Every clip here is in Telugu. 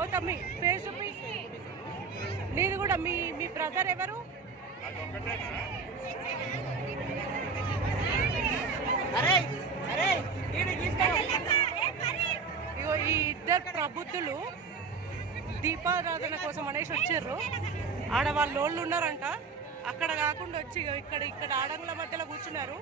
ఓ తమ్మి ఫేస్ చూపి. నీది కూడా మీ మీ బ్రదర్ ఎవరు? ఇగో ఈ ఇద్దరు ప్రబుద్ధులు దీపారాధన కోసం అనేసి వచ్చారు. ఆడ వాళ్ళోళ్ళు ఉన్నారంట. అక్కడ కాకుండా వచ్చి ఇక్కడ ఆడంగుల మధ్యలో కూర్చున్నారు.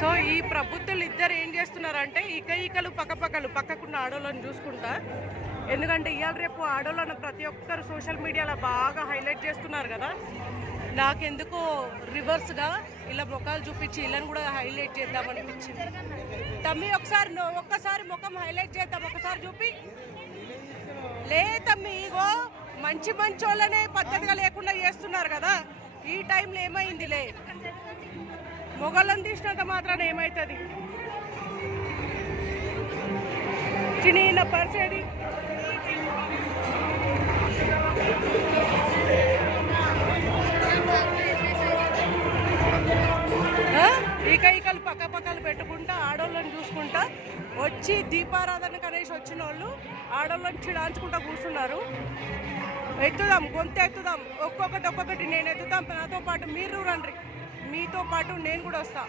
సో ఈ ప్రబుద్ధులు ఇద్దరు ఏం చేస్తున్నారంటే ఈకలు పక్కకున్న ఆడోళ్ళని చూసుకుంటా. ఎందుకంటే ఇవాళ రేపు ఆడోళ్ళను ప్రతి ఒక్కరు సోషల్ మీడియాలో బాగా హైలైట్ చేస్తున్నారు కదా. నాకెందుకో రివర్స్గా ఇలా ముఖాలు చూపించి ఇళ్ళని కూడా హైలైట్ చేద్దాం అనిపించింది. తమ్మి ఒక్కసారి ముఖం హైలైట్ చేద్దాం, ఒకసారి చూపి. లే తమ్మి, ఇగో మంచి వాళ్ళనే పద్ధతిగా లేకుండా చేస్తున్నారు కదా. ఈ టైంలో ఏమైందిలే, మొగళ్ళని తీసినంత మాత్రాన ఏమవుతుంది? చిన్న పరిచేది ఈకలు పక్కలు పెట్టుకుంటా ఆడోళ్ళని చూసుకుంటా వచ్చి దీపారాధనకు అనేసి వచ్చిన వాళ్ళు ఆడోళ్ళని చిడాంచుకుంటా కూర్చున్నారు. ఎత్తుదాం, గొంతు ఎత్తుదాం, ఒక్కొక్కటి నేను ఎత్తుదాం. నాతో పాటు మీరు రండి, మీతో పాటు నేను కూడా వస్తా.